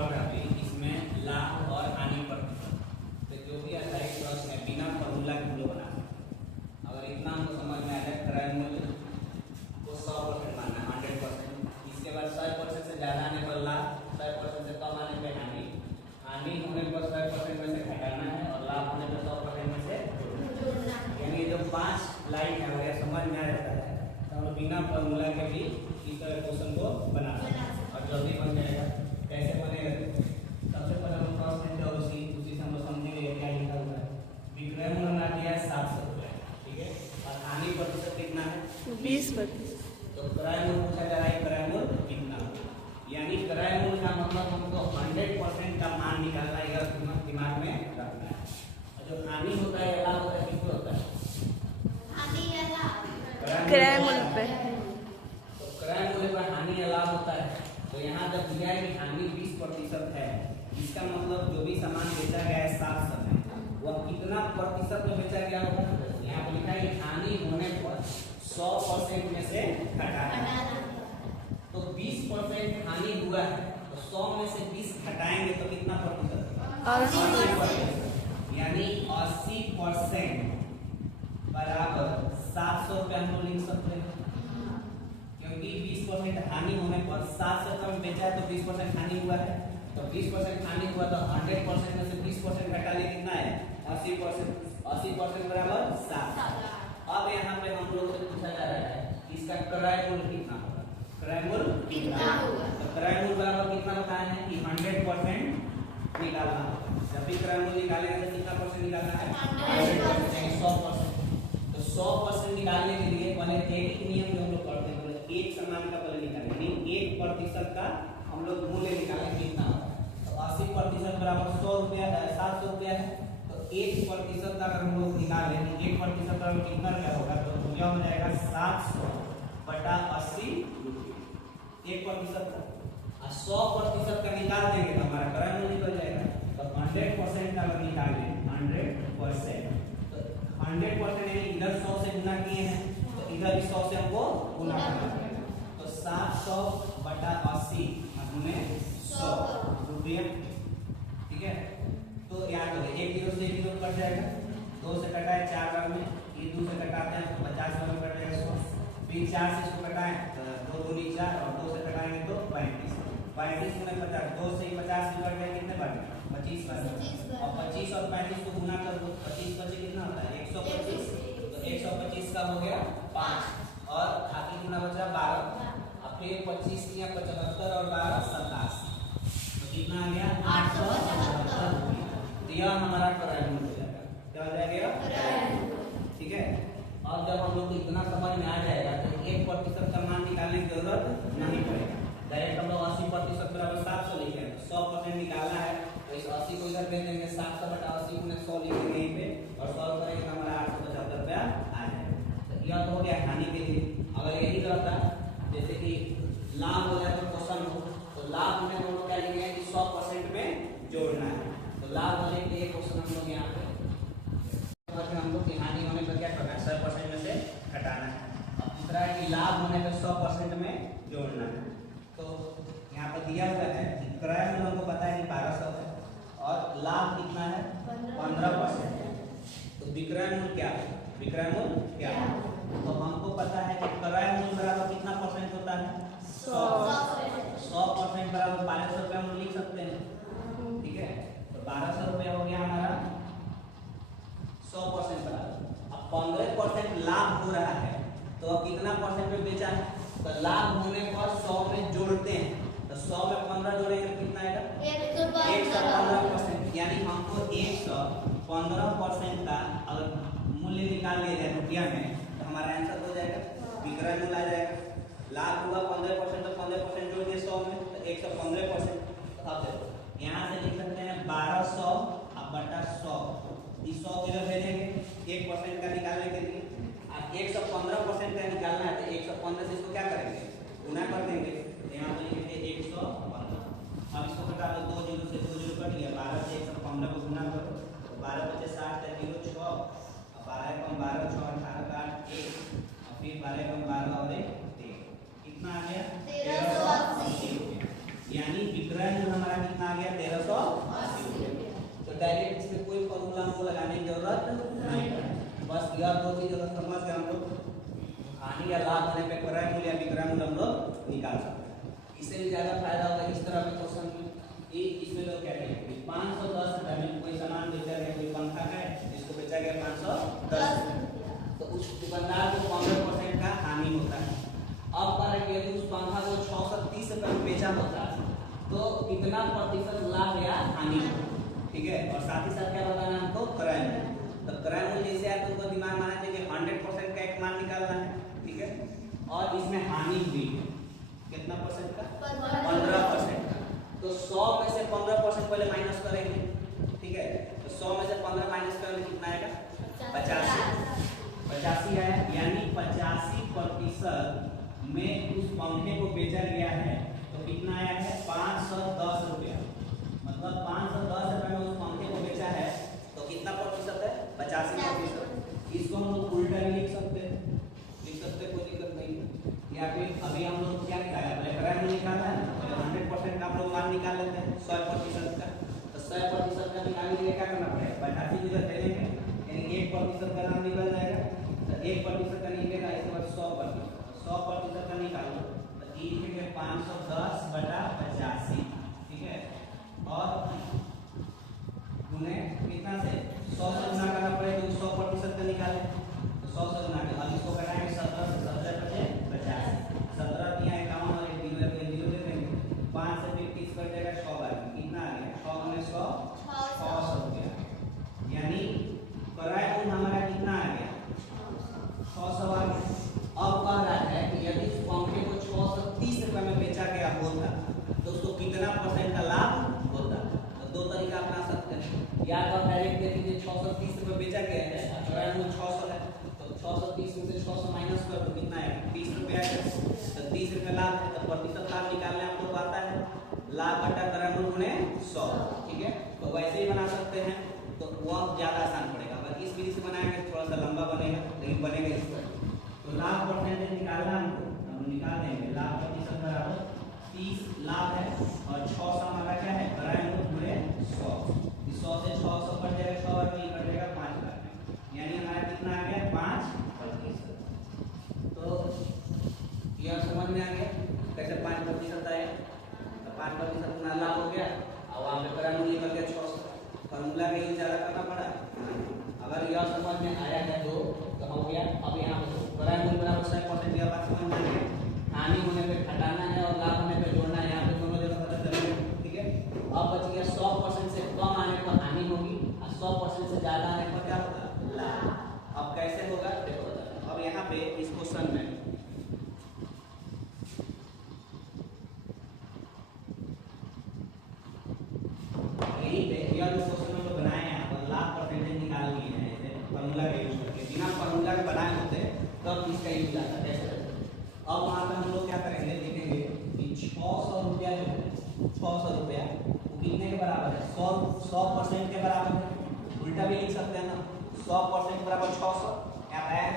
पढ़ रहे हैं इसमें लाभ और हानि प्रतिशत, तो जो भी आता है प्रश्न में बिना फॉर्मूला के हम लोग बना सकते हैं। अगर इतना हमको समझ में आ जाए क्रय मूल्य को 100% मानना है 100%, इसके बाद 100% से ज़्यादा आने पर लाभ, 100% से कम आने पर हानि, हानि होने पर 100% में से घटाना है और लाभ होने पर 100% में से जोड़ना है। यानी जो 5 लाइन है वह समझ में आ जाता है तो हम बिना फॉर्मूला के भी इस क्वेश्चन को बना सकते हैं और जल्दी बन जाएगा। कैसे बनेगा? सबसे पहले हम प्रश्न है उसी से हम लोग समझेंगे क्या लिखा हुआ है। विक्रय मूल्य बना दिया है 700 रुपये, ठीक है, और हानि प्रतिशत कितना है 20%। तो क्रय मूल्य पूछा जा रहा है क्रय मूल्य कितना, यानी क्रय मूल्य का मतलब हमको 100% का मान निकालना है, दिमाग में रखना है। और जो हानि होता है लाभ होता है किसको होता है? क्रय मूल्य पे। तो क्रय मूल्य पर हानि या लाभ होता है। तो यहाँ जब दिया है कि हानि 20% है, इसका मतलब जो भी सामान बेचा गया है 700 में, वह कितना प्रतिशत में बेचा गया होगा? यहाँ पर लिखा है कि हानि होने पर 100% में से घटाना। तो 20% हानि हुआ है तो 100 में से 20 घटाएंगे तो कितना प्रतिशत? 80%। यानी 80% बराबर 700 रुपये हम लोग लिख सकते हैं, क्योंकि 20% हानि होने पर 700 रुपये में बेचा है तो 20% हानि हुआ है। तो 20% हानि हुआ तो 100% में से 20% घटा लिए कितना है? 80%। 80% बराबर 7। अब यहाँ पे हम लोग से पूछा जा रहा है इसका क्रय मूल्य कितना होगा? क्रय मूल्य कितना होगा? तो क्रय मूल्य बराबर कितना बताया है कि 100% निकालना होगा। जब भी क्रय मूल्य निकालेंगे तो कितना परसेंट निकालना है? 100%। तो 100% निकालने के लिए पहले एक नियम जो हम लोग पढ़ते हैं, एक सामान का पहले निकालेंगे, 1% का हम लोग मूल्य निकालेंगे कितना होगा। तो 80% बराबर 100 रुपया 700 रुपया है, तो 1% का अगर हम लोग निकाल लेंगे 1% बराबर कितना रुपया होगा? तो यह हो जाएगा 700 बटा 80 रुपये 1% का। 100% का निकाल देंगे तो हमारा क्रय मूल्य निकल जाएगा। तो 100% का अगर निकाल लें 100%, तो 100% यानी इधर 100 से गुना किए हैं तो इधर भी 100 से हमको गुना करना है। तो 700 बटा 80 में 100 रुपया, ठीक है। तो याद रखें 1 जीरो से 1 जीरो कट जाएगा, 2 से कटा है 4 बार में, ये 2 से कटाते हैं तो 50 बार में कट जाएगा 100, फिर 4 से इसको कटाएं तो 2 दूनी 4 और 2 से कटाएंगे तो 35, 35 में 50, 2 से 50 में कट गया कितने बार? 25 बार। और 25 और 35 को गुना कर दो, 25 बचे कितना होता है? 125। तो 125 का हो गया 5 और बाकी कितना बचा? 12। और फिर 25 किया 75 और 12 27, तो कितना आ गया? 875 रुपया। तो यह हमारा क्रय मूल्य हो जाएगा। क्या हो जाएगा? ठीक है। और जब हम लोग को इतना समझ में आ जाएगा तो 1% का मान निकालने की जरूरत नहीं पड़ेगा। डायरेक्ट हम लोग 80% बराबर 700 लिखे हैं, 100% निकालना है तो इस 80 को इधर भेज देंगे, 700 बटा 80 गुने 100 लिखेंगे यहीं पे और 100 करेंगे तो हमारा 875 रुपया आ जाएगा। तो यह तो हो गया हानि के लिए। अगर यही रहता जैसे कि लाभ हो जाए तो क्वेश्चन हो, तो लाभ में हम लोग क्या लिखे हैं कि 100% में जोड़ना है। तो लाभ होने के लिए क्वेश्चन हम लोग यहाँ पे हम लोग की हानि होने पर क्या करना है? 100% में से घटाना है। अब दूसरा है कि लाभ होने पर 100% में जोड़ना है। तो यहाँ पर दिया हुआ है कि क्रय मूल्य हमको पता है कि 1200 है और लाभ कितना है? 15% है। तो विक्रय मूल्य क्या है? विक्रय मूल्य क्या है? तो हमको पता है कि क्रय मूल्य बराबर कितना परसेंट होता है? 100% बराबर 1200 रुपया हम लिख सकते हैं, ठीक है। तो 1200 रुपया हो गया हमारा 100% बराबर। अब 15% लाभ हो रहा है तो अब कितना परसेंट में बेचा है? तो लाभ होने पर 100 में जोड़ते हैं, तो 100 में 15 जोड़ेंगे तो कितना आएगा? 115%। यानी हमको 115% का अगर मूल्य निकाल लिया जाए रुपया में तो हमारा आंसर हो जाएगा विक्रय मूल्य आ जाएगा। लाभ हुआ 15% तो 15% जोड़ दिए 100 में तो 115%। अब देखो यहाँ से लिख सकते हैं 1200 बटा 100, इस 100 किलो भेजेंगे 1% का निकालने के लिए। अब 115% का निकालना है तो 115 से इसको क्या करेंगे? गुना कर देंगे। यहाँ पे लिखेंगे 115। अब इसको घटा दो, 2 जीरो से 2 जीरो कट गया, 12 से 115 को गुना करो तो 12 बचे 60 जीरो 6 और 12 कम 12 6 18 का 1 और फिर 12 कम 12 और 1 13, कितना आ गया? 1380 रुपया। यानी विक्रय मूल्य हमारा कितना आ गया 1380। तो डायरेक्ट इसमें कोई फॉर्मूला हमको लगाने की जरूरत नहीं है, बस यह दो चीज अगर समझ के हम लोग हानि या लाभ होने पे क्रय मूल्य या विक्रय मूल्य हम लोग निकाल सकते हैं। इससे भी ज्यादा फायदा होगा इस तरह के क्वेश्चन में। इसमें लोग कहते हैं कि 510 रुपए में कोई सामान बेचा गया, कोई पंखा है जिसको बेचा गया 510, तो उस दुकानदार को 15% का हानि होता है। अब पर यदि उस पंखा को 630 रुपए में बेचा होता तो कितना प्रतिशत लाभ या हानि होता, ठीक है। और साथ ही साथ क्या बताना है हमको क्रय मूल्य। तो क्रय मूल्य जैसे आप तुमको दिमाग में आना चाहिए 100% का एक मान निकालना है, ठीक है। और इसमें हानि हुई है कितना परसेंट का 15% का। तो 100 में से 15% पहले माइनस करेंगे, ठीक है। तो 100 में से 15 माइनस करेंगे कितना आएगा 85 आया, यानी 85% में उस पंखे को बेचा गया है तो कितना आया है 510 रुपया। मतलब 510 रुपए में उस पंखे को बेचा है तो कितना प्रतिशत है 85%। इसको हम लोग उल्टा भी लिख सकते हैं, कोई दिक्कत नहीं है। या फिर अभी हम लोग क्या निकाला पहले क्रय मूल्य निकाला है, 100% का आप लोग मान निकाल लेते हैं 100% का। तो 100% का निकालने के लिए क्या करना पड़ेगा 85 जगह दे देंगे, यानी 1% का नाम निकल जाएगा। तो 1% का निकलेगा, इसके बाद 100% का निकालो तो ई लिखेंगे 510/85, ठीक है। और गुने कितना से 100 से गुना करना पड़ेगा तो 100% का निकाले तो 100 से गुना के। अब इसको कराएंगे 17 से 17 बचे 50, 17 दिया 51 और 1 0 दे देंगे, 5 से फिर 30 कट जाएगा 6 बार कितना आ गया 6 में 100 600 रुपया। यानी क्रय मूल्य हमारा कितना आ गया 600 आ गया। अब कह रहा है कि यदि इस पंखे को 630 रुपए में बेचा गया होता तो उसको कितना परसेंट का लाभ होता। तो दो तरीका अपना सकते हैं, या तो डायरेक्ट देखिए 630 रुपए बेचा गया है, क्रय मूल्य 600 है तो 630 में से 600 माइनस कर दो कितना आएगा 30 रुपया आएगा। तो 30 रुपए लाभ है तो प्रतिशत लाभ निकालने आपको आता है लाभ बटा क्रय मूल्य गुणे 100, ठीक है। तो वैसे ही बना सकते हैं, तो वह ज्यादा आसान पड़ेगा। अगर इस विधि से बनाएंगे थोड़ा सा लंबा बनेगा, लेकिन बनेगा इस तरह। तो लाभ परसेंटेज निकालना हमको, हम निकाल देंगे लाभ प्रतिशत बराबर 30 लाभ है और 600 हमारा क्या है क्रय मूल्य गुणे 100। 100 से 600 कट जाएगा 100 बार में कट जाएगा 5 लाख, यानी हमारा कितना आ गया 5%। तो यह समझ में आ गया कैसे 5% आया। तो 5% अपना लाभ हो गया और वहाँ पे क्रय मूल्य निकल गया 600। फॉर्मूला का यूज ज्यादा करना पड़ा। अगर यह समझ में आया है तो हो गया। अब यहाँ पे क्रय मूल्य बराबर 100% यह बात समझ में आ गया। हानि होने पे घटाना है और लाभ होने पे जोड़ना है, यहाँ पे दोनों जगह पता चलेगा, ठीक है। अब बच गया 100% से कम आने पर हानि होगी और 100% से ज्यादा आने पर क्या होगा लाभ। अब कैसे होगा देखो बता। अब यहाँ पे इस क्वेश्चन में यही पे यह जो क्वेश्चन हम लोग बनाए हैं पर लाभ परसेंटेज निकाल लिए हैं ऐसे फॉर्मूला का यूज करके। बिना फॉर्मूला के बनाए होते तब इसका यूज आता है कैसे। अब वहाँ पे हम लोग क्या करेंगे देखेंगे कि 600 रुपया जो है 600 रुपया वो कितने के बराबर है 100% के बराबर है। उल्टा भी लिख सकते हैं ना 100% बराबर 600, यहाँ आया है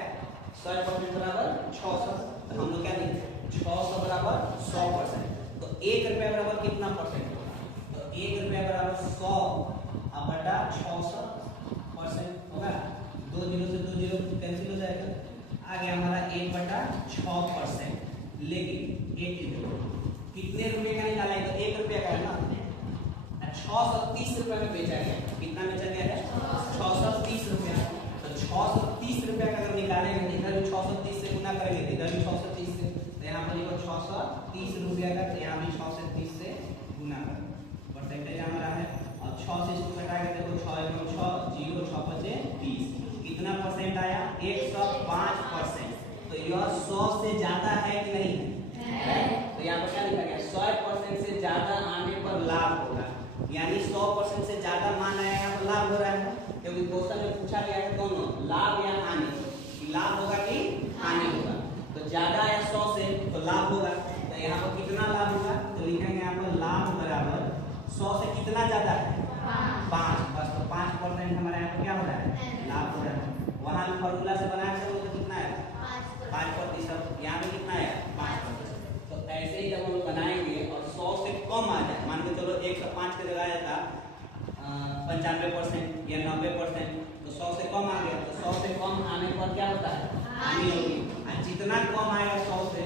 100% बराबर 600। तो हम लोग क्या लिखते हैं 600 बराबर 100%। तो 1 रुपया बराबर कितना परसेंट होगा, तो 1 रुपया बराबर 100 बटा 600% होगा। 2 0 से 2 0 कैंसिल हो जाएगा, आ गया हमारा 1/6%। लेकिन एक कितने रुपए का निकाला है तो 1 रुपया का है ना, 630 रुपए में बेचा गया। कितना बेचा गया है 630 रुपया। तो 630 रुपया का अगर निकालेंगे इधर भी 630 से गुना करेंगे इधर भी 630 से, तो यहाँ पर लिखो 630 रुपया का, तो यहाँ भी 630 से गुना करेंगे। परसेंटेज हमारा है और 6 से इसको घटाएंगे देखो 6 1 6 0 6 5 30 कितना परसेंट आया 105%। तो यह 100 से ज्यादा है कि नहीं है? तो यहाँ पर क्या लिखा गया 100% से ज्यादा आने पर लाभ होगा, यानी 100% से ज्यादा मान आया यहाँ पर लाभ हो रहा है, क्योंकि क्वेश्चन में पूछा गया है दोनों लाभ या हानि, लाभ होगा कि हानि होगा। तो ज्यादा आया 100 से तो लाभ होगा। तो यहाँ पर कितना लाभ होगा तो लिखेंगे यहाँ पर लाभ बराबर 100 से कितना ज्यादा है 5, बस। तो 5% हमारे यहाँ पर क्या हो रहा है लाभ हो रहा है। वहाँ भी फॉर्मूला से बनाया तो कितना है 5%, यहाँ पे कितना है 5%। तो ऐसे ही जब हम बनाएंगे और 100 से कम आ जाए, मान लो 105 की जगह आया था 95% या 90%, तो 100 से कम आ गया, तो 100 से कम आने पर क्या होता है, हानि होगी। और जितना कम आएगा 100 से